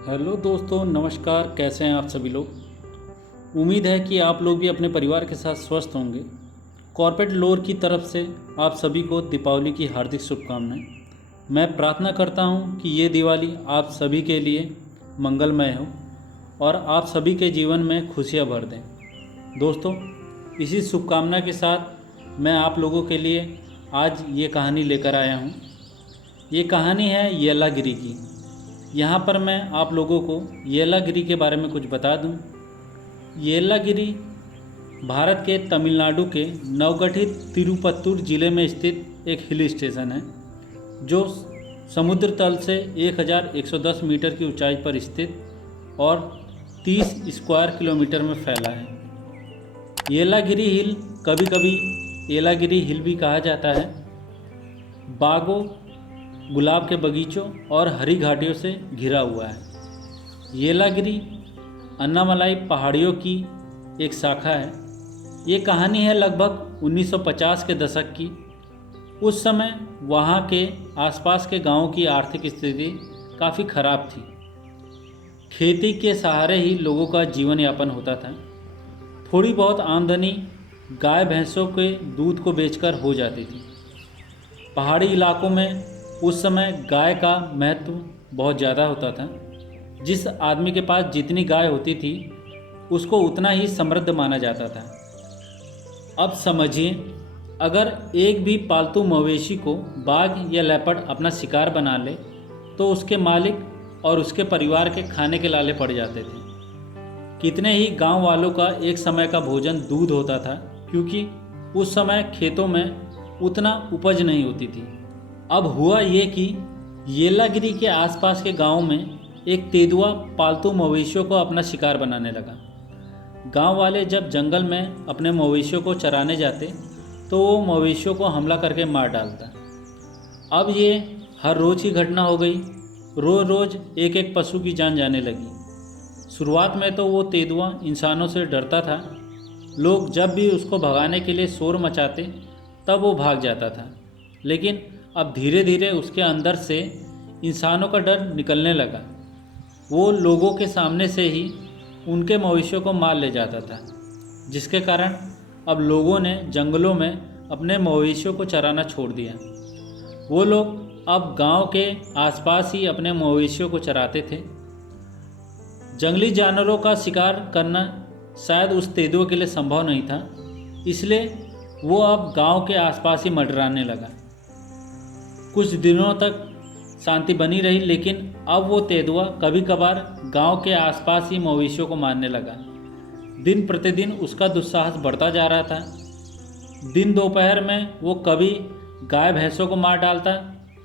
Hello दोस्तों, नमस्कार। कैसे हैं आप सभी लोग। उम्मीद है कि आप लोग भी अपने परिवार के साथ स्वस्थ होंगे। कॉर्पोरेट लोर की तरफ से आप सभी को दीपावली की हार्दिक शुभकामनाएं। मैं प्रार्थना करता हूं कि ये दिवाली आप सभी के लिए मंगलमय हो और आप सभी के जीवन में खुशियां भर दें। दोस्तों, इसी शुभकामना के साथ मैं आप लोगों के लिए आज ये कहानी लेकर आया हूं। ये कहानी है येलागिरी की। यहाँ पर मैं आप लोगों को येलागिरी के बारे में कुछ बता दूं। येलागिरी भारत के तमिलनाडु के नवगठित तिरुपत्तूर जिले में स्थित एक हिल स्टेशन है जो समुद्र तल से 1110 मीटर की ऊंचाई पर स्थित और 30 स्क्वायर किलोमीटर में फैला है। येलागिरी हिल कभी कभी येलागिरी हिल भी कहा जाता है। बागों, गुलाब के बगीचों और हरी घाटियों से घिरा हुआ है। येलागिरी अन्नामलाई पहाड़ियों की एक शाखा है। ये कहानी है लगभग 1950 के दशक की। उस समय वहाँ के आसपास के गांवों की आर्थिक स्थिति काफ़ी ख़राब थी। खेती के सहारे ही लोगों का जीवन यापन होता था। थोड़ी बहुत आमदनी गाय भैंसों के दूध को बेचकर हो जाती थी। पहाड़ी इलाकों में उस समय गाय का महत्व बहुत ज़्यादा होता था। जिस आदमी के पास जितनी गाय होती थी उसको उतना ही समृद्ध माना जाता था। अब समझिए, अगर एक भी पालतू मवेशी को बाघ या लेपर्ड अपना शिकार बना ले तो उसके मालिक और उसके परिवार के खाने के लाले पड़ जाते थे। कितने ही गांव वालों का एक समय का भोजन दूध होता था, क्योंकि उस समय खेतों में उतना उपज नहीं होती थी। अब हुआ ये कि येलागिरी के आसपास के गांव में एक तेंदुआ पालतू मवेशियों को अपना शिकार बनाने लगा। गांव वाले जब जंगल में अपने मवेशियों को चराने जाते तो वो मवेशियों को हमला करके मार डालता। अब ये हर रोज़ की घटना हो गई। रोज़ रोज़ एक एक पशु की जान जाने लगी। शुरुआत में तो वो तेंदुआ इंसानों से डरता था। लोग जब भी उसको भगाने के लिए शोर मचाते तब वो भाग जाता था। लेकिन अब धीरे धीरे उसके अंदर से इंसानों का डर निकलने लगा। वो लोगों के सामने से ही उनके मवेशियों को मार ले जाता था, जिसके कारण अब लोगों ने जंगलों में अपने मवेशियों को चराना छोड़ दिया। वो लोग अब गांव के आसपास ही अपने मवेशियों को चराते थे। जंगली जानवरों का शिकार करना शायद उस तेंदुए के लिए संभव नहीं था, इसलिए वो अब गांव के आसपास ही मंडराने लगा। कुछ दिनों तक शांति बनी रही, लेकिन अब वो तेंदुआ कभी कभार गांव के आसपास ही मवेशियों को मारने लगा। दिन प्रतिदिन उसका दुस्साहस बढ़ता जा रहा था। दिन दोपहर में वो कभी गाय भैंसों को मार डालता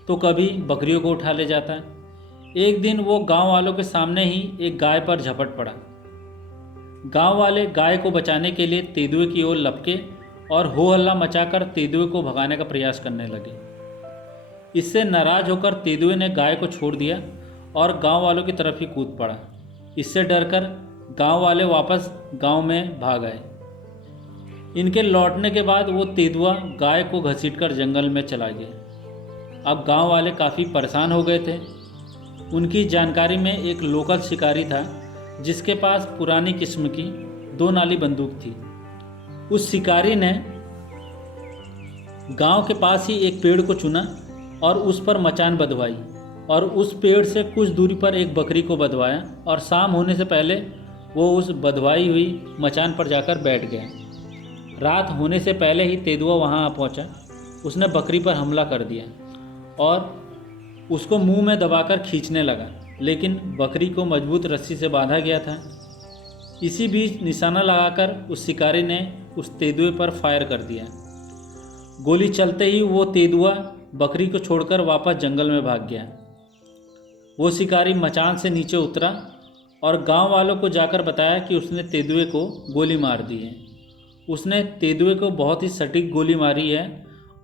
तो कभी बकरियों को उठा ले जाता। एक दिन वो गांव वालों के सामने ही एक गाय पर झपट पड़ा। गांव वाले गाय को बचाने के लिए तेंदुए की ओर लपके और हो हल्ला मचाकर तेंदुए को भगाने का प्रयास करने लगे। इससे नाराज होकर तेंदुए ने गाय को छोड़ दिया और गांव वालों की तरफ ही कूद पड़ा। इससे डरकर गांव वाले वापस गांव में भाग आए। इनके लौटने के बाद वो तेंदुआ गाय को घसीटकर जंगल में चला गया। अब गांव वाले काफ़ी परेशान हो गए थे। उनकी जानकारी में एक लोकल शिकारी था जिसके पास पुरानी किस्म की 2 नाली बंदूक थी। उस शिकारी ने गांव के पास ही एक पेड़ को चुना और उस पर मचान बंधवाई और उस पेड़ से कुछ दूरी पर एक बकरी को बंधवाया और शाम होने से पहले वो उस बंधवाई हुई मचान पर जाकर बैठ गया। रात होने से पहले ही तेंदुआ वहाँ आ पहुँचा। उसने बकरी पर हमला कर दिया और उसको मुंह में दबाकर खींचने लगा, लेकिन बकरी को मजबूत रस्सी से बांधा गया था। इसी बीच निशाना लगाकर उस शिकारी ने उस तेंदुए पर फायर कर दिया। गोली चलते ही वो तेंदुआ बकरी को छोड़कर वापस जंगल में भाग गया। वो शिकारी मचान से नीचे उतरा और गांव वालों को जाकर बताया कि उसने तेंदुए को गोली मार दी है। उसने तेंदुए को बहुत ही सटीक गोली मारी है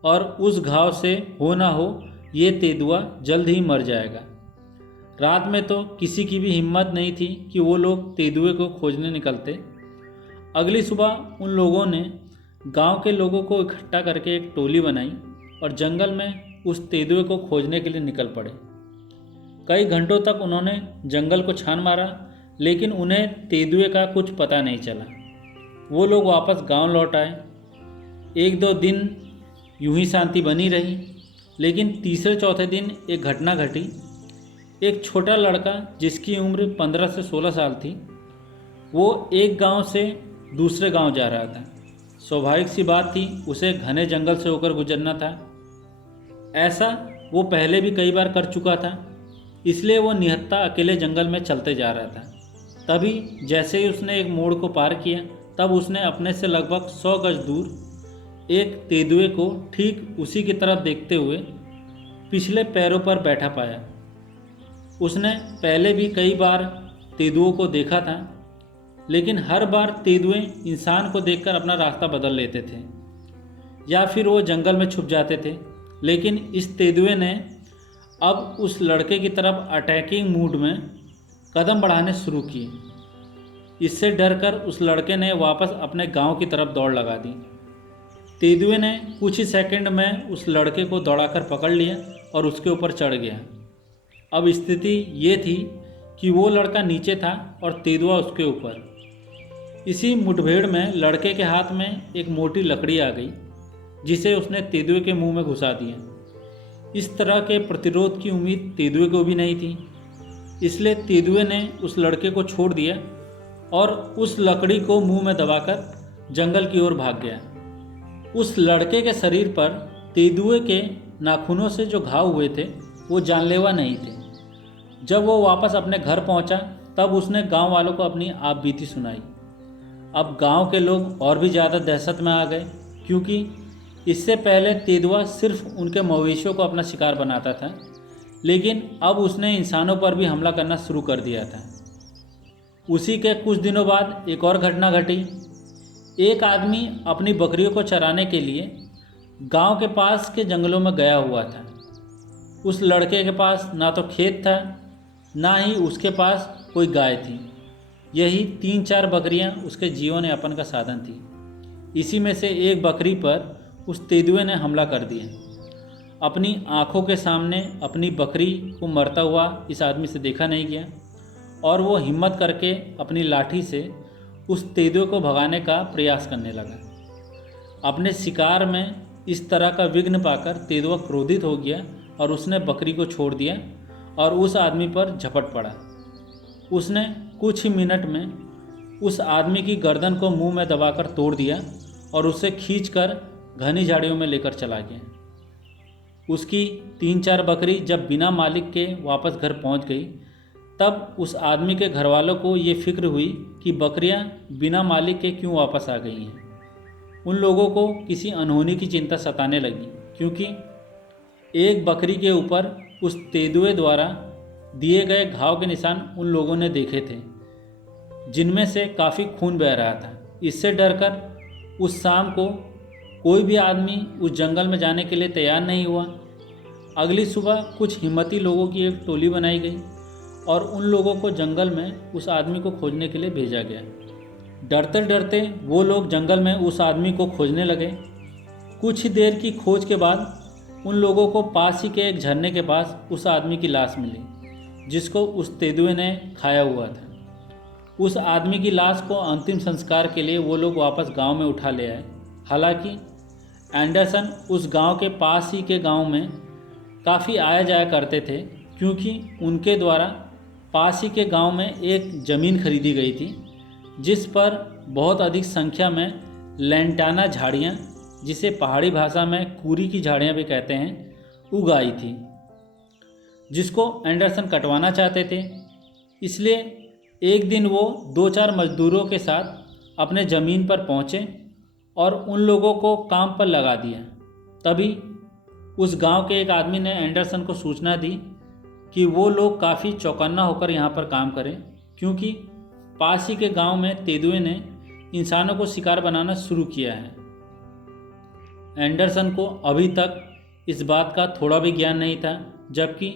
और उस घाव से हो ना हो ये तेंदुआ जल्द ही मर जाएगा। रात में तो किसी की भी हिम्मत नहीं थी कि वो लोग तेंदुए को खोजने निकलते। अगली सुबह उन लोगों ने गांव के लोगों को इकट्ठा करके एक टोली बनाई और जंगल में उस तेंदुए को खोजने के लिए निकल पड़े। कई घंटों तक उन्होंने जंगल को छान मारा, लेकिन उन्हें तेंदुए का कुछ पता नहीं चला। वो लोग वापस गांव लौट आए। एक दो दिन यूं ही शांति बनी रही, लेकिन तीसरे चौथे दिन एक घटना घटी। एक छोटा लड़का जिसकी उम्र 15 से 16 साल थी, वो एक गांव से दूसरे गांव जा रहा था। स्वाभाविक सी बात थी, उसे घने जंगल से होकर गुजरना था। ऐसा वो पहले भी कई बार कर चुका था, इसलिए वो निहत्था अकेले जंगल में चलते जा रहा था। तभी जैसे ही उसने एक मोड़ को पार किया, तब उसने अपने से लगभग 100 गज दूर एक तेंदुए को ठीक उसी की तरफ देखते हुए पिछले पैरों पर बैठा पाया। उसने पहले भी कई बार तेंदुओं को देखा था, लेकिन हर बार तेंदुए इंसान को देखकर अपना रास्ता बदल लेते थे या फिर वो जंगल में छुप जाते थे। लेकिन इस तेंदुए ने अब उस लड़के की तरफ अटैकिंग मूड में कदम बढ़ाने शुरू किए। इससे डरकर उस लड़के ने वापस अपने गांव की तरफ दौड़ लगा दी। तेंदुए ने कुछ ही सेकंड में उस लड़के को दौड़ाकर पकड़ लिया और उसके ऊपर चढ़ गया। अब स्थिति ये थी कि वो लड़का नीचे था और तेंदुआ उसके ऊपर। इसी मुठभेड़ में लड़के के हाथ में एक मोटी लकड़ी आ गई, जिसे उसने तेंदुए के मुंह में घुसा दिया। इस तरह के प्रतिरोध की उम्मीद तेंदुए को भी नहीं थी, इसलिए तेंदुए ने उस लड़के को छोड़ दिया और उस लकड़ी को मुंह में दबाकर जंगल की ओर भाग गया। उस लड़के के शरीर पर तेंदुए के नाखूनों से जो घाव हुए थे वो जानलेवा नहीं थे। जब वो वापस अपने घर पहुंचा, तब उसने गांव वालों को अपनी आपबीती सुनाई। अब गांव के लोग और भी ज़्यादा दहशत में आ गए, क्योंकि इससे पहले तेंदुआ सिर्फ उनके मवेशियों को अपना शिकार बनाता था, लेकिन अब उसने इंसानों पर भी हमला करना शुरू कर दिया था। उसी के कुछ दिनों बाद एक और घटना घटी। एक आदमी अपनी बकरियों को चराने के लिए गांव के पास के जंगलों में गया हुआ था। उस लड़के के पास ना तो खेत था, ना ही उसके पास कोई गाय थी। यही 3-4 बकरियां उसके जीवन यापन का साधन थी। इसी में से एक बकरी पर उस तेंदुए ने हमला कर दिया। अपनी आंखों के सामने अपनी बकरी को मरता हुआ इस आदमी से देखा नहीं गया और वो हिम्मत करके अपनी लाठी से उस तेंदुए को भगाने का प्रयास करने लगा। अपने शिकार में इस तरह का विघ्न पाकर तेंदुआ क्रोधित हो गया और उसने बकरी को छोड़ दिया और उस आदमी पर झपट पड़ा। उसने कुछ ही मिनट में उस आदमी की गर्दन को मुंह में दबाकर तोड़ दिया और उसे खींचकर घनी झाड़ियों में लेकर चला गया। उसकी 3-4 बकरी जब बिना मालिक के वापस घर पहुंच गई, तब उस आदमी के घर वालों को ये फिक्र हुई कि बकरियां बिना मालिक के क्यों वापस आ गई हैं। उन लोगों को किसी अनहोनी की चिंता सताने लगी, क्योंकि एक बकरी के ऊपर उस तेंदुए द्वारा दिए गए घाव के निशान उन लोगों ने देखे थे, जिनमें से काफ़ी खून बह रहा था। इससे डरकर उस शाम को कोई भी आदमी उस जंगल में जाने के लिए तैयार नहीं हुआ। अगली सुबह कुछ हिम्मती लोगों की एक टोली बनाई गई और उन लोगों को जंगल में उस आदमी को खोजने के लिए भेजा गया। डरते डरते वो लोग जंगल में उस आदमी को खोजने लगे। कुछ ही देर की खोज के बाद उन लोगों को पास ही के एक झरने के पास उस आदमी की लाश मिली, जिसको उस तेंदुए ने खाया हुआ था। उस आदमी की लाश को अंतिम संस्कार के लिए वो लोग वापस गांव में उठा ले आए। हालांकि एंडरसन उस गांव के पास ही के गांव में काफ़ी आया जाया करते थे, क्योंकि उनके द्वारा पास ही के गांव में एक ज़मीन खरीदी गई थी, जिस पर बहुत अधिक संख्या में लेंटाना झाड़ियाँ, जिसे पहाड़ी भाषा में कूरी की झाड़ियाँ भी कहते हैं, उगाई थी, जिसको एंडरसन कटवाना चाहते थे। इसलिए एक दिन वो 2-4 मजदूरों के साथ अपने ज़मीन पर पहुँचे और उन लोगों को काम पर लगा दिया। तभी उस गांव के एक आदमी ने एंडरसन को सूचना दी कि वो लोग काफ़ी चौकन्ना होकर यहाँ पर काम करें, क्योंकि पास ही के गांव में तेंदुए ने इंसानों को शिकार बनाना शुरू किया है। एंडरसन को अभी तक इस बात का थोड़ा भी ज्ञान नहीं था, जबकि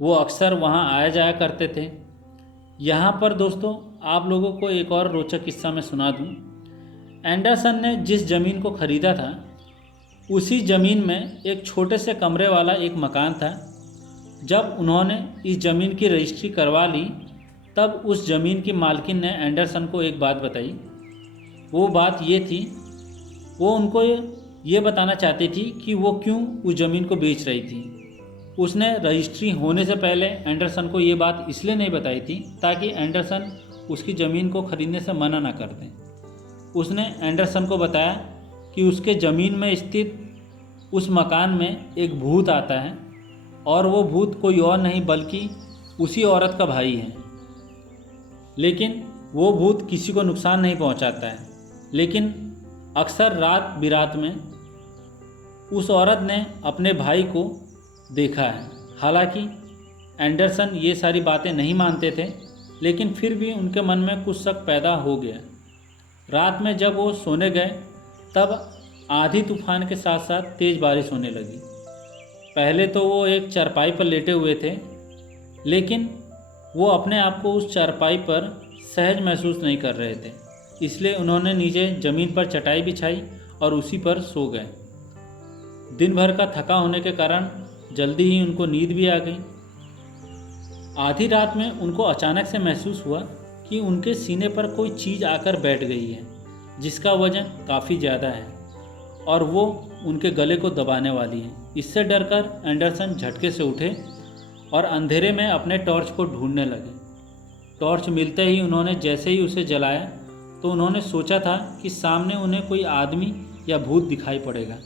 वो अक्सर वहाँ आया जाया करते थे। यहाँ पर दोस्तों आप लोगों को एक और रोचक किस्सा मैं सुना दूँ। एंडरसन ने जिस ज़मीन को ख़रीदा था, उसी ज़मीन में एक छोटे से कमरे वाला एक मकान था। जब उन्होंने इस ज़मीन की रजिस्ट्री करवा ली तब उस ज़मीन की मालकिन ने एंडरसन को एक बात बताई। वो बात ये थी, वो उनको ये बताना चाहती थी कि वो क्यों उस ज़मीन को बेच रही थी। उसने रजिस्ट्री होने से पहले एंडरसन को ये बात इसलिए नहीं बताई थी ताकि एंडरसन उसकी ज़मीन को ख़रीदने से मना ना कर दें। उसने एंडरसन को बताया कि उसके ज़मीन में स्थित उस मकान में एक भूत आता है और वो भूत कोई और नहीं बल्कि उसी औरत का भाई है। लेकिन वो भूत किसी को नुकसान नहीं पहुंचाता है, लेकिन अक्सर रात बिरात में उस औरत ने अपने भाई को देखा है। हालांकि एंडरसन ये सारी बातें नहीं मानते थे, लेकिन फिर भी उनके मन में कुछ शक पैदा हो गया। रात में जब वो सोने गए तब आंधी तूफान के साथ साथ तेज़ बारिश होने लगी। पहले तो वो एक चारपाई पर लेटे हुए थे, लेकिन वो अपने आप को उस चारपाई पर सहज महसूस नहीं कर रहे थे, इसलिए उन्होंने नीचे ज़मीन पर चटाई बिछाई और उसी पर सो गए। दिन भर का थका होने के कारण जल्दी ही उनको नींद भी आ गई। आधी रात में उनको अचानक से महसूस हुआ कि उनके सीने पर कोई चीज़ आकर बैठ गई है, जिसका वजन काफ़ी ज़्यादा है और वो उनके गले को दबाने वाली है। इससे डरकर एंडरसन झटके से उठे और अंधेरे में अपने टॉर्च को ढूंढने लगे। टॉर्च मिलते ही उन्होंने जैसे ही उसे जलाया तो उन्होंने सोचा था कि सामने उन्हें कोई आदमी या भूत दिखाई पड़ेगा,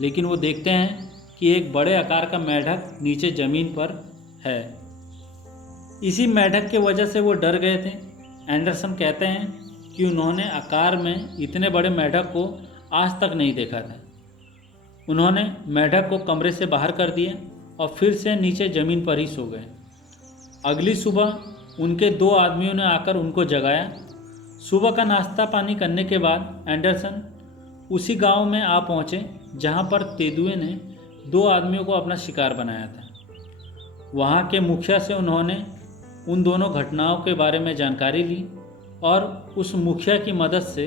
लेकिन वो देखते हैं कि एक बड़े आकार का मेंढक नीचे ज़मीन पर है। इसी मेंढक के वजह से वो डर गए थे। एंडरसन कहते हैं कि उन्होंने आकार में इतने बड़े मेंढक को आज तक नहीं देखा था। उन्होंने मेंढक को कमरे से बाहर कर दिया और फिर से नीचे ज़मीन पर ही सो गए। अगली सुबह उनके 2 आदमियों ने आकर उनको जगाया। सुबह का नाश्ता पानी करने के बाद एंडरसन उसी गांव में आ पहुँचे जहां पर तेंदुए ने 2 आदमियों को अपना शिकार बनाया था। वहां के मुखिया से उन्होंने उन दोनों घटनाओं के बारे में जानकारी ली और उस मुखिया की मदद से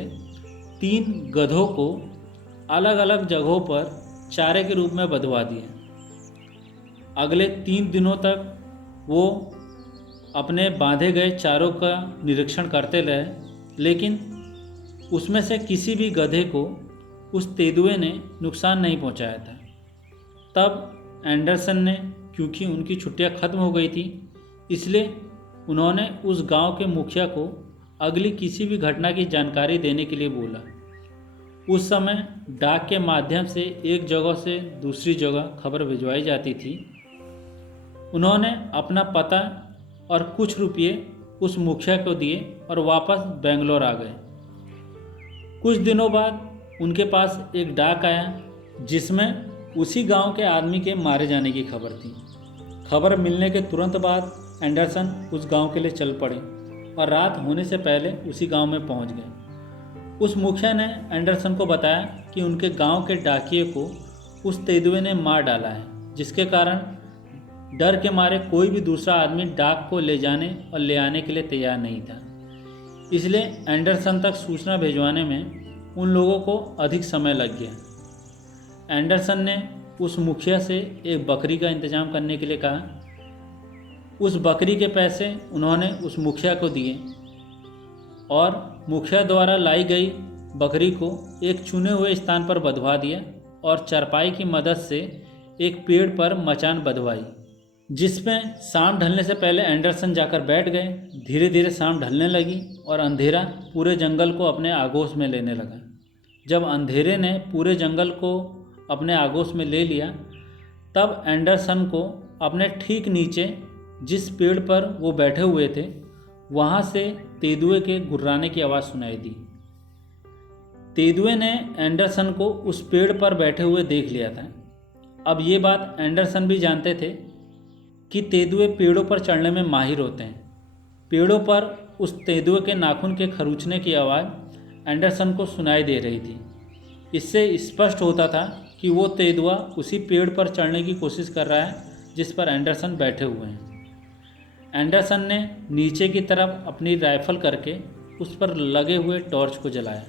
3 गधों को अलग अलग जगहों पर चारे के रूप में बंधवा दिया। अगले 3 दिनों तक वो अपने बांधे गए चारों का निरीक्षण करते रहे, लेकिन उसमें से किसी भी गधे को उस तेंदुए ने नुकसान नहीं पहुंचाया था। तब एंडरसन ने, क्योंकि उनकी छुट्टियां ख़त्म हो गई थी, इसलिए उन्होंने उस गांव के मुखिया को अगली किसी भी घटना की जानकारी देने के लिए बोला। उस समय डाक के माध्यम से एक जगह से दूसरी जगह खबर भिजवाई जाती थी। उन्होंने अपना पता और कुछ रुपये उस मुखिया को दिए और वापस बेंगलोर आ गए। कुछ दिनों बाद उनके पास एक डाक आया जिसमें उसी गांव के आदमी के मारे जाने की खबर थी। खबर मिलने के तुरंत बाद एंडरसन उस गांव के लिए चल पड़े और रात होने से पहले उसी गांव में पहुंच गए। उस मुखिया ने एंडरसन को बताया कि उनके गांव के डाकिये को उस तेंदुए ने मार डाला है, जिसके कारण डर के मारे कोई भी दूसरा आदमी डाक को ले जाने और ले आने के लिए तैयार नहीं था। इसलिए एंडरसन तक सूचना भिजवाने में उन लोगों को अधिक समय लग गया। एंडरसन ने उस मुखिया से एक बकरी का इंतजाम करने के लिए कहा। उस बकरी के पैसे उन्होंने उस मुखिया को दिए और मुखिया द्वारा लाई गई बकरी को एक चुने हुए स्थान पर बंधवा दिया और चारपाई की मदद से एक पेड़ पर मचान बंधवाई, जिसमें शाम ढलने से पहले एंडरसन जाकर बैठ गए। धीरे धीरे शाम ढलने लगी और अंधेरा पूरे जंगल को अपने आगोश में लेने लगा। जब अंधेरे ने पूरे जंगल को अपने आगोश में ले लिया, तब एंडरसन को अपने ठीक नीचे जिस पेड़ पर वो बैठे हुए थे, वहाँ से तेंदुए के गुर्राने की आवाज़ सुनाई दी। तेंदुए ने एंडरसन को उस पेड़ पर बैठे हुए देख लिया था। अब ये बात एंडरसन भी जानते थे कि तेंदुए पेड़ों पर चढ़ने में माहिर होते हैं। पेड़ों पर उस तेंदुए के नाखून के खरोंचने की आवाज़ एंडरसन को सुनाई दे रही थी। इससे स्पष्ट होता था कि वो तेंदुआ उसी पेड़ पर चढ़ने की कोशिश कर रहा है जिस पर एंडरसन बैठे हुए हैं। एंडरसन ने नीचे की तरफ अपनी राइफल करके उस पर लगे हुए टॉर्च को जलाया।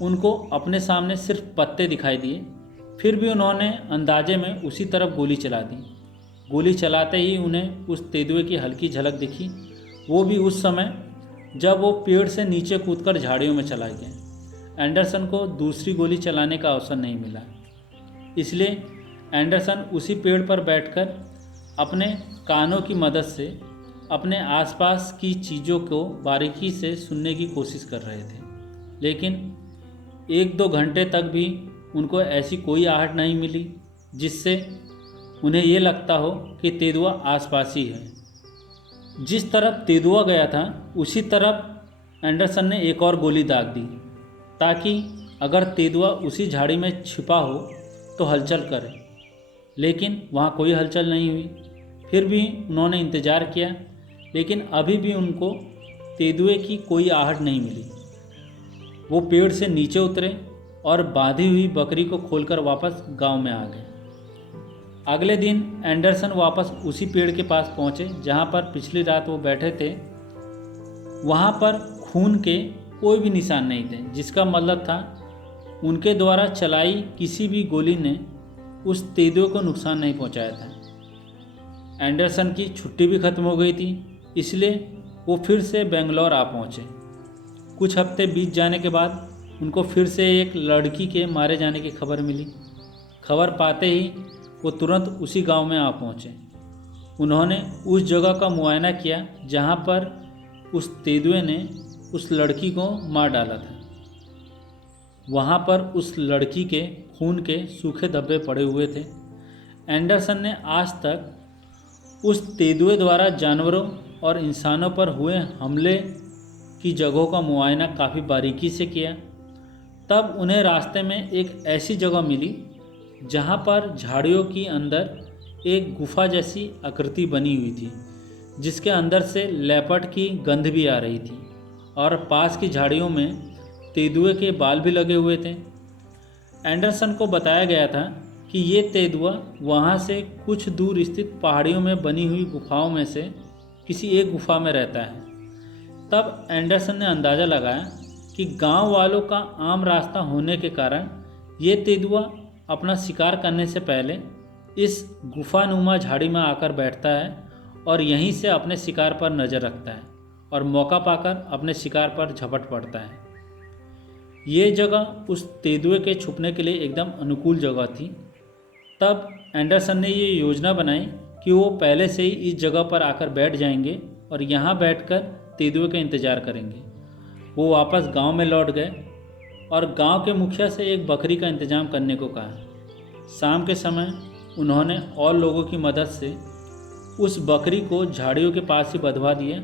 उनको अपने सामने सिर्फ पत्ते दिखाई दिए, फिर भी उन्होंने अंदाजे में उसी तरफ गोली चला दी। गोली चलाते ही उन्हें उस तेंदुए की हल्की झलक दिखी, वो भी उस समय जब वो पेड़ से नीचे कूदकर झाड़ियों में चला गया। एंडरसन को दूसरी गोली चलाने का अवसर नहीं मिला, इसलिए एंडरसन उसी पेड़ पर बैठकर अपने कानों की मदद से अपने आसपास की चीज़ों को बारीकी से सुनने की कोशिश कर रहे थे। लेकिन 1-2 घंटे तक भी उनको ऐसी कोई आहट नहीं मिली जिससे उन्हें ये लगता हो कि तेंदुआ आसपास ही है। जिस तरफ तेंदुआ गया था उसी तरफ एंडरसन ने एक और गोली दाग दी, ताकि अगर तेंदुआ उसी झाड़ी में छिपा हो तो हलचल करे। लेकिन वहाँ कोई हलचल नहीं हुई। फिर भी उन्होंने इंतज़ार किया, लेकिन अभी भी उनको तेंदुए की कोई आहट नहीं मिली। वो पेड़ से नीचे उतरे और बांधी हुई बकरी को खोलकर वापस गांव में आ गए। अगले दिन एंडरसन वापस उसी पेड़ के पास पहुंचे जहां पर पिछली रात वो बैठे थे। वहां पर खून के कोई भी निशान नहीं थे, जिसका मतलब था उनके द्वारा चलाई किसी भी गोली ने उस तेंदुए को नुकसान नहीं पहुंचाया था। एंडरसन की छुट्टी भी ख़त्म हो गई थी, इसलिए वो फिर से बेंगलोर आ पहुंचे। कुछ हफ्ते बीत जाने के बाद उनको फिर से एक लड़की के मारे जाने की खबर मिली। खबर पाते ही वो तुरंत उसी गांव में आ पहुंचे। उन्होंने उस जगह का मुआयना किया जहां पर उस तेंदुए ने उस लड़की को मार डाला था। वहां पर उस लड़की के खून के सूखे धब्बे पड़े हुए थे। एंडरसन ने आज तक उस तेंदुए द्वारा जानवरों और इंसानों पर हुए हमले की जगहों का मुआयना काफ़ी बारीकी से किया। तब उन्हें रास्ते में एक ऐसी जगह मिली जहां पर झाड़ियों के अंदर एक गुफा जैसी आकृति बनी हुई थी, जिसके अंदर से लेपर्ड की गंध भी आ रही थी और पास की झाड़ियों में तेंदुए के बाल भी लगे हुए थे। एंडरसन को बताया गया था कि ये तेंदुआ वहाँ से कुछ दूर स्थित पहाड़ियों में बनी हुई गुफाओं में से किसी एक गुफा में रहता है। तब एंडरसन ने अंदाज़ा लगाया कि गांव वालों का आम रास्ता होने के कारण ये तेंदुआ अपना शिकार करने से पहले इस गुफानुमा झाड़ी में आकर बैठता है और यहीं से अपने शिकार पर नज़र रखता है और मौका पाकर अपने शिकार पर झपट पड़ता है। ये जगह उस तेंदुए के छुपने के लिए एकदम अनुकूल जगह थी। तब एंडरसन ने ये योजना बनाई कि वो पहले से ही इस जगह पर आकर बैठ जाएंगे और यहाँ बैठकर तेंदुए का इंतज़ार करेंगे। वो वापस गांव में लौट गए और गांव के मुखिया से एक बकरी का इंतज़ाम करने को कहा। शाम के समय उन्होंने और लोगों की मदद से उस बकरी को झाड़ियों के पास ही बंधवा दिया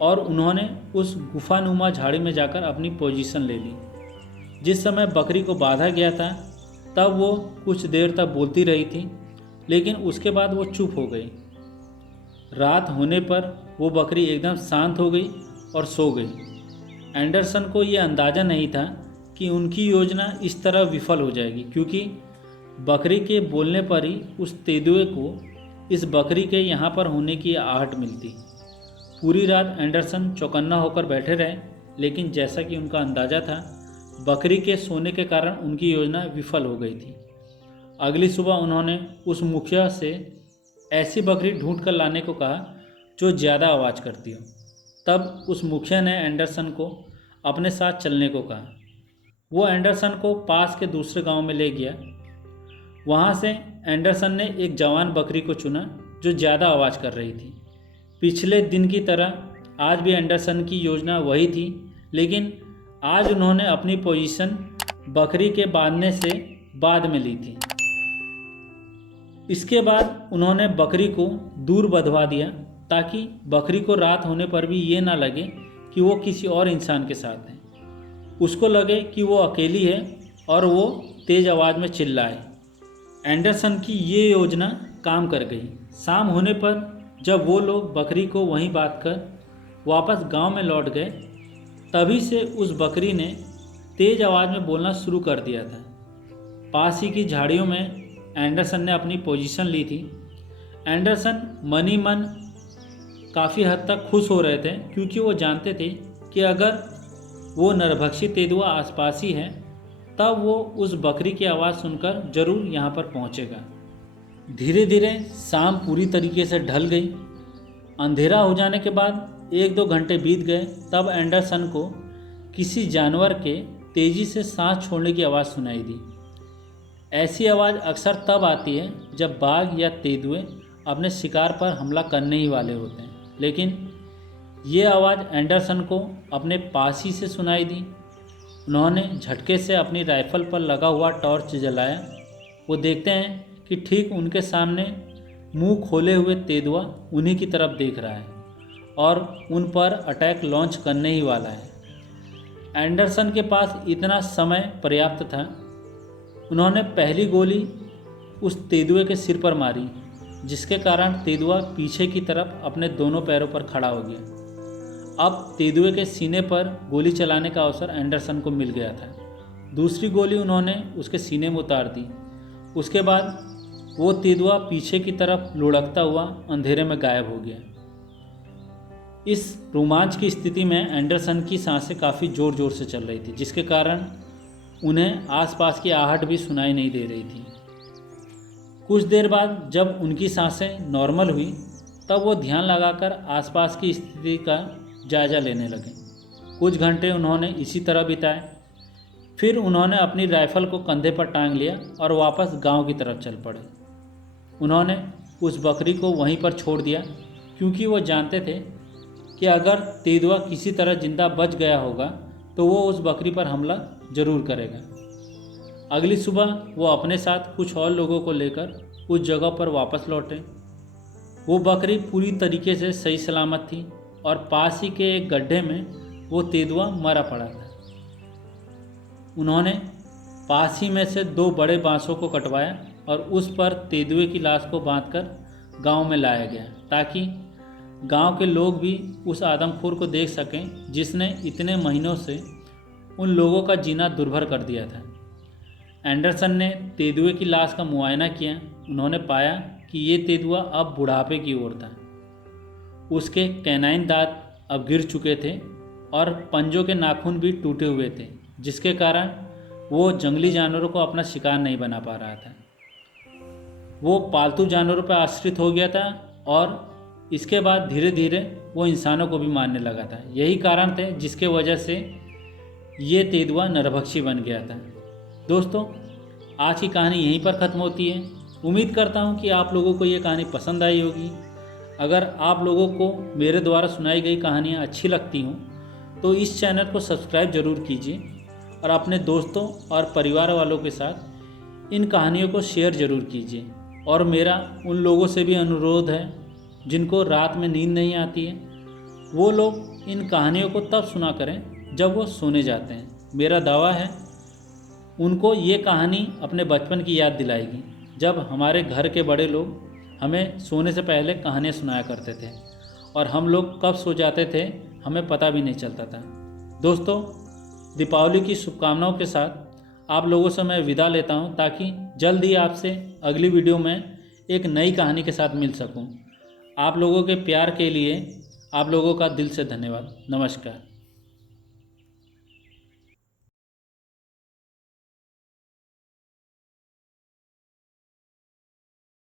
और उन्होंने उस गुफानुमा झाड़ी में जाकर अपनी पोजीशन ले ली। जिस समय बकरी को बांधा गया था तब वो कुछ देर तक बोलती रही थी, लेकिन उसके बाद वो चुप हो गई। रात होने पर वो बकरी एकदम शांत हो गई और सो गई। एंडरसन को ये अंदाज़ा नहीं था कि उनकी योजना इस तरह विफल हो जाएगी, क्योंकि बकरी के बोलने पर ही उस तेंदुए को इस बकरी के यहाँ पर होने की आहट मिलती। पूरी रात एंडरसन चौकन्ना होकर बैठे रहे, लेकिन जैसा कि उनका अंदाज़ा था, बकरी के सोने के कारण उनकी योजना विफल हो गई थी। अगली सुबह उन्होंने उस मुखिया से ऐसी बकरी ढूंढ कर लाने को कहा जो ज़्यादा आवाज़ करती हो। तब उस मुखिया ने एंडरसन को अपने साथ चलने को कहा। वो एंडरसन को पास के दूसरे गांव में ले गया। वहाँ से एंडरसन ने एक जवान बकरी को चुना जो ज़्यादा आवाज़ कर रही थी। पिछले दिन की तरह आज भी एंडरसन की योजना वही थी, लेकिन आज उन्होंने अपनी पोजीशन बकरी के बांधने से बाद में ली थी। इसके बाद उन्होंने बकरी को दूर बंधवा दिया ताकि बकरी को रात होने पर भी ये ना लगे कि वो किसी और इंसान के साथ है। उसको लगे कि वो अकेली है और वो तेज़ आवाज़ में चिल्लाए। एंडरसन की ये योजना काम कर गई। शाम होने पर जब वो लोग बकरी को वहीं बांधकर वापस गांव में लौट गए, तभी से उस बकरी ने तेज़ आवाज़ में बोलना शुरू कर दिया था। पास ही की झाड़ियों में एंडरसन ने अपनी पोजीशन ली थी। एंडरसन मन ही मन काफ़ी हद तक खुश हो रहे थे, क्योंकि वो जानते थे कि अगर वो नरभक्षी तेंदुआ आसपास ही है तब वो उस बकरी की आवाज़ सुनकर ज़रूर यहाँ पर पहुँचेगा। धीरे धीरे शाम पूरी तरीके से ढल गई। अंधेरा हो जाने के बाद 1-2 घंटे बीत गए, तब एंडरसन को किसी जानवर के तेज़ी से सांस छोड़ने की आवाज़ सुनाई दी। ऐसी आवाज़ अक्सर तब आती है जब बाघ या तेंदुए अपने शिकार पर हमला करने ही वाले होते हैं, लेकिन ये आवाज़ एंडरसन को अपने पास ही से सुनाई दी। उन्होंने झटके से अपनी राइफल पर लगा हुआ टॉर्च जलाया। वो देखते हैं कि ठीक उनके सामने मुंह खोले हुए तेंदुआ उन्हीं की तरफ देख रहा है और उन पर अटैक लॉन्च करने ही वाला है। एंडरसन के पास इतना समय पर्याप्त था। उन्होंने पहली गोली उस तेंदुए के सिर पर मारी, जिसके कारण तेंदुआ पीछे की तरफ अपने दोनों पैरों पर खड़ा हो गया। अब तेंदुए के सीने पर गोली चलाने का अवसर एंडरसन को मिल गया था। दूसरी गोली उन्होंने उसके सीने में उतार दी। उसके बाद वो तेंदुआ पीछे की तरफ लुढ़कता हुआ अंधेरे में गायब हो गया। इस रोमांच की स्थिति में एंडरसन की सांसें काफ़ी ज़ोर ज़ोर से चल रही थी, जिसके कारण उन्हें आसपास की आहट भी सुनाई नहीं दे रही थी। कुछ देर बाद जब उनकी सांसें नॉर्मल हुई, तब वो ध्यान लगाकर आसपास की स्थिति का जायज़ा लेने लगे। कुछ घंटे उन्होंने इसी तरह बिताए। फिर उन्होंने अपनी राइफल को कंधे पर टांग लिया और वापस गांव की तरफ चल पड़े। उन्होंने उस बकरी को वहीं पर छोड़ दिया, क्योंकि वो जानते थे कि अगर तेंदुआ किसी तरह जिंदा बच गया होगा तो वो उस बकरी पर हमला ज़रूर करेगा। अगली सुबह वो अपने साथ कुछ और लोगों को लेकर उस जगह पर वापस लौटे। वो बकरी पूरी तरीके से सही सलामत थी और पास ही के एक गड्ढे में वो तेंदुआ मरा पड़ा था। उन्होंने पास ही में से 2 बड़े बांसों को कटवाया और उस पर तेंदुए की लाश को बांधकर गांव में लाया गया, ताकि गांव के लोग भी उस आदमखोर को देख सकें जिसने इतने महीनों से उन लोगों का जीना दुर्भर कर दिया था। एंडरसन ने तेंदुए की लाश का मुआयना किया। उन्होंने पाया कि ये तेंदुआ अब बुढ़ापे की ओर था। उसके कैनाइन दांत अब गिर चुके थे और पंजों के नाखून भी टूटे हुए थे, जिसके कारण वो जंगली जानवरों को अपना शिकार नहीं बना पा रहा था। वो पालतू जानवरों पर आश्रित हो गया था और इसके बाद धीरे धीरे वो इंसानों को भी मारने लगा था। यही कारण थे जिसके वजह से ये तेंदुआ नरभक्षी बन गया था। दोस्तों, आज की कहानी यहीं पर ख़त्म होती है। उम्मीद करता हूँ कि आप लोगों को ये कहानी पसंद आई होगी। अगर आप लोगों को मेरे द्वारा सुनाई गई कहानियाँ अच्छी लगती हों तो इस चैनल को सब्सक्राइब ज़रूर कीजिए और अपने दोस्तों और परिवार वालों के साथ इन कहानियों को शेयर ज़रूर कीजिए। और मेरा उन लोगों से भी अनुरोध है जिनको रात में नींद नहीं आती है, वो लोग इन कहानियों को तब सुना करें जब वो सोने जाते हैं। मेरा दावा है उनको ये कहानी अपने बचपन की याद दिलाएगी, जब हमारे घर के बड़े लोग हमें सोने से पहले कहानियाँ सुनाया करते थे और हम लोग कब सो जाते थे हमें पता भी नहीं चलता था। दोस्तों, दीपावली की शुभकामनाओं के साथ आप लोगों से मैं विदा लेता हूं, ताकि जल्द ही आपसे अगली वीडियो में एक नई कहानी के साथ मिल सकूं। आप लोगों के प्यार के लिए आप लोगों का दिल से धन्यवाद। नमस्कार।